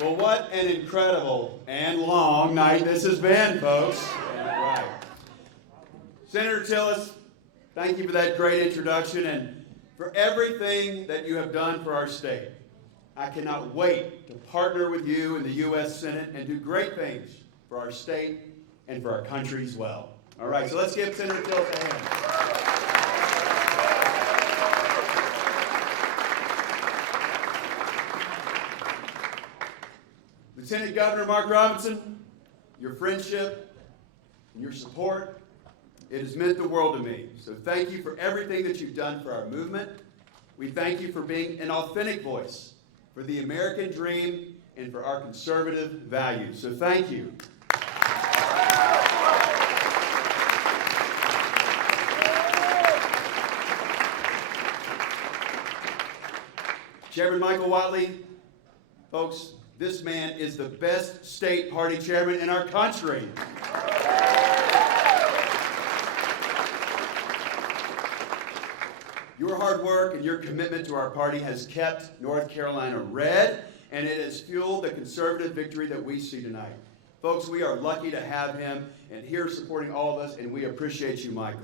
Well, what an incredible and long night this has been, folks. Right. Senator Tillis, thank you for that great introduction and for everything that you have done for our state. I cannot wait to partner with you in the U.S. Senate and do great things for our state and for our country as well. All right, so let's give Senator Tillis a hand. Lieutenant Governor Mark Robinson, your friendship and your support, it has meant the world to me. So thank you for everything that you've done for our movement. We thank you for being an authentic voice for the American dream and for our conservative values. So thank you. Chairman Michael Whatley, folks, this man is the best state party chairman in our country. Your hard work and your commitment to our party has kept North Carolina red, and it has fueled the conservative victory that we see tonight. Folks, we are lucky to have him and here supporting all of us, and we appreciate you, Michael.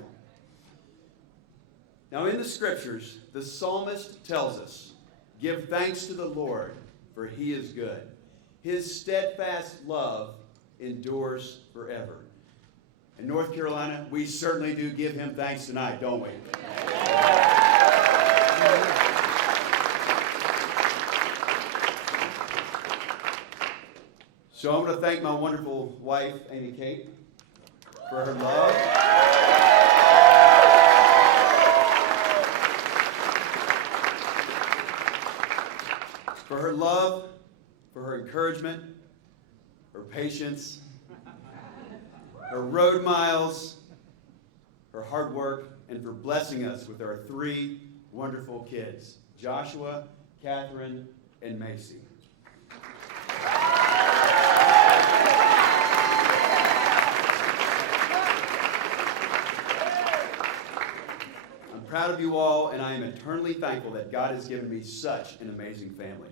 Now, in the scriptures, the psalmist tells us, "Give thanks to the Lord, for he is good. His steadfast love endures forever." In North Carolina, we certainly do give him thanks tonight, don't we? So I want to thank my wonderful wife, Amy Kate, for her love. For her love, for her encouragement, her patience, her road miles, her hard work, and for blessing us with our 3 wonderful kids, Joshua, Catherine, and Macy. I'm proud of you all, and I am eternally thankful that God has given me such an amazing family.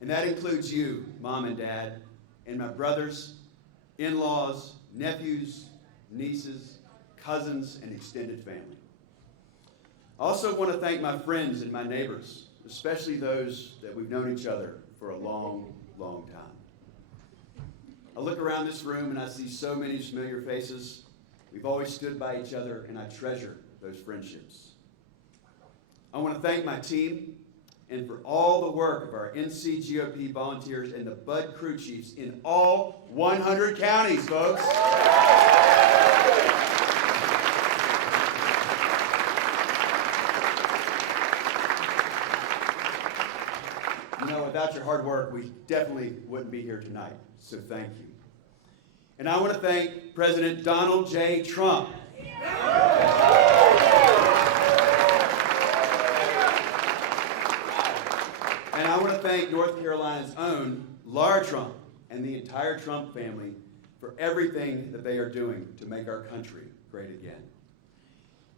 And that includes you, Mom and Dad, and my brothers, in-laws, nephews, nieces, cousins, and extended family. I also want to thank my friends and my neighbors, especially those that we've known each other for a long, long time. I look around this room and I see so many familiar faces. We've always stood by each other, and I treasure those friendships. I want to thank my team and for all the work of our NC GOP volunteers and the Bud crew chiefs in all 100 counties, folks. You know, without your hard work, we definitely wouldn't be here tonight, so thank you. And I want to thank President Donald J. Trump. And I want to thank North Carolina's own Laura Trump and the entire Trump family for everything that they are doing to make our country great again.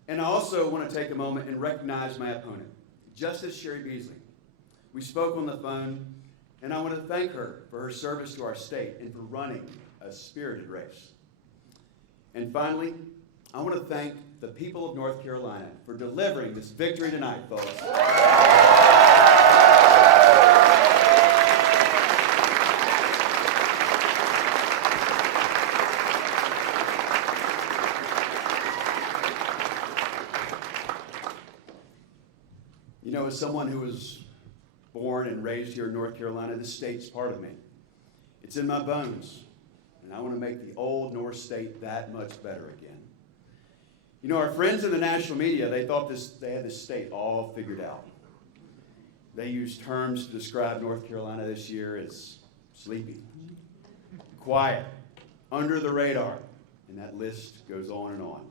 And I also want to take a moment and recognize my opponent, Justice Cheri Beasley. We spoke on the phone, and I want to thank her for her service to our state and for running a spirited race. And finally, I want to thank the people of North Carolina for delivering this victory tonight, folks. You know, as someone who was born and raised here in North Carolina, this state's part of me. It's in my bones, and I want to make the old North State that much better again. You know, our friends in the national media, they thought they had this state all figured out. They used terms to describe North Carolina this year as sleepy, quiet, under the radar, and that list goes on and on.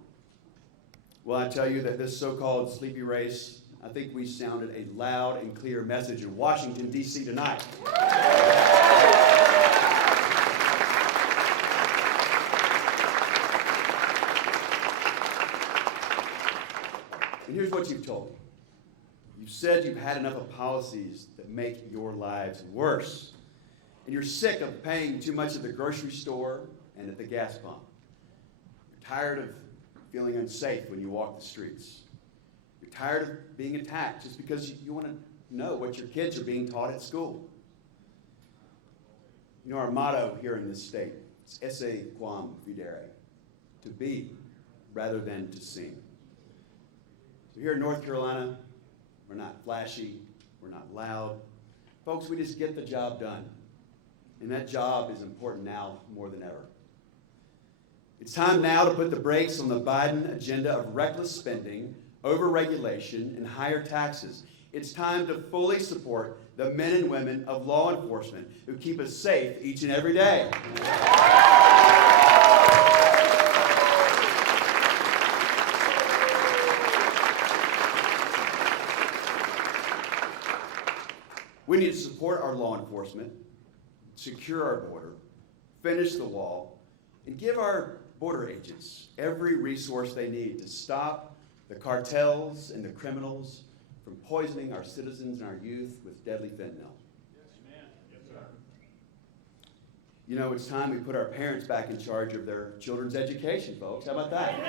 Well, I tell you that this so-called sleepy race, I think we sounded a loud and clear message in Washington, D.C. tonight. And here's what you've told me. You've said you've had enough of policies that make your lives worse. and you're sick of paying too much at the grocery store and at the gas pump. You're tired of feeling unsafe when you walk the streets. You're tired of being attacked just because you want to know what your kids are being taught at school. You know, our motto here in this state is esse quam videre, to be rather than to seem. So here in North Carolina, we're not flashy, we're not loud. Folks, we just get the job done. And that job is important now more than ever. It's time now to put the brakes on the Biden agenda of reckless spending, overregulation, and higher taxes. It's time to fully support the men and women of law enforcement who keep us safe each and every day. We need to support our law enforcement, secure our border, finish the wall, and give our border agents every resource they need to stop the cartels and the criminals from poisoning our citizens and our youth with deadly fentanyl. Yes, ma'am. Yes, sir. You know, it's time we put our parents back in charge of their children's education, folks. How about that?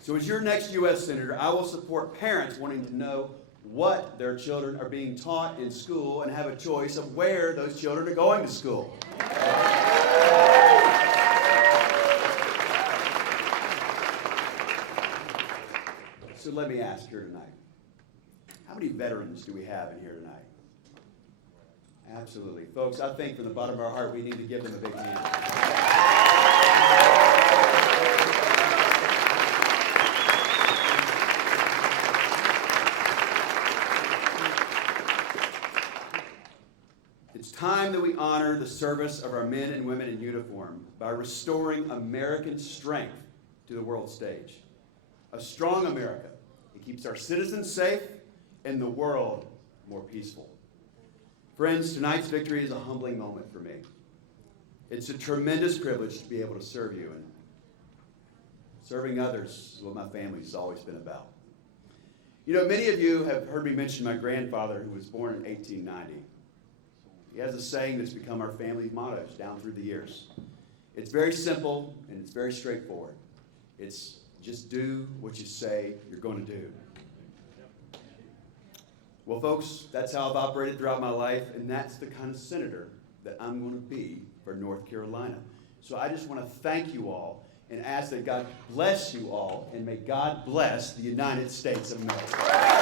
So as your next U.S. Senator, I will support parents wanting to know what their children are being taught in school and have a choice of where those children are going to school. So let me ask here tonight, how many veterans do we have in here tonight? Absolutely. Folks, I think from the bottom of our heart we need to give them a big hand. It's time that we honor the service of our men and women in uniform by restoring American strength to the world stage. A strong America that keeps our citizens safe and the world more peaceful. Friends, tonight's victory is a humbling moment for me. It's a tremendous privilege to be able to serve you, and serving others is what my family's always been about. You know, many of you have heard me mention my grandfather, who was born in 1890. He has a saying that's become our family mottos down through the years. It's very simple and it's very straightforward. It's just do what you say you're going to do. Well, folks, that's how I've operated throughout my life, and that's the kind of senator that I'm going to be for North Carolina. So I just want to thank you all and ask that God bless you all, and may God bless the United States of America.